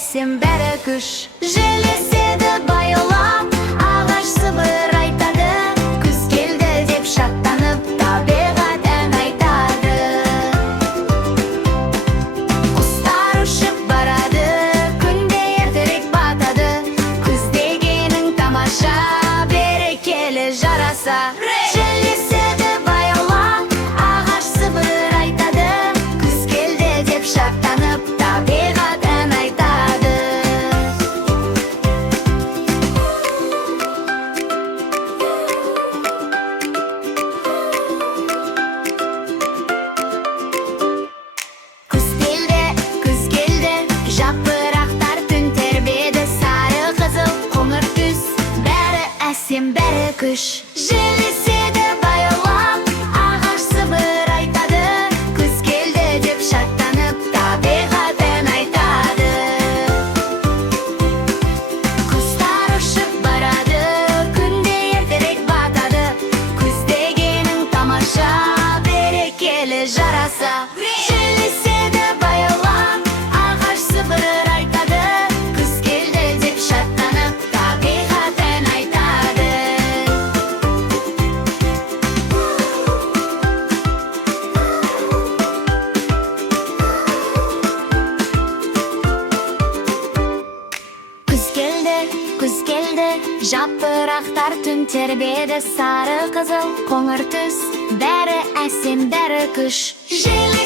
әсем бәрі күш. Жел еседі баяулап, ағаш сыбыр айтады. Күз келді деп шаттанып, табиғат ән айтады. Құстар ұшып барады, күнде ертерек батады. Күз дегенің тамаша, берекелі жараса. Жел еседі баяулап, ағаш сыбыр айтады. Күз келді деп шаттанып, табиғат ән айтады. Күз келді, жапырақтар түн тербеді. Сары қызыл қоңыр түс, бәрі әсем бәрі күш. Жел еседі баяулап, ағаш сыбыр айтады. Күз келді деп шаттанып, табиғат ән айтады. Құстар ұшып барады, күнде ертерек батады. Күз дегенің тамаша, берекелі жараса. Жел еседі баяулап, ағаш сыбыр айтады. Күз келді деп шаттанып, табиғат ән айтады. Күз келді, жапырақтар түн тербеді. Сары қызыл қоңыр түс, бәрі әсем бәрі күш. Жел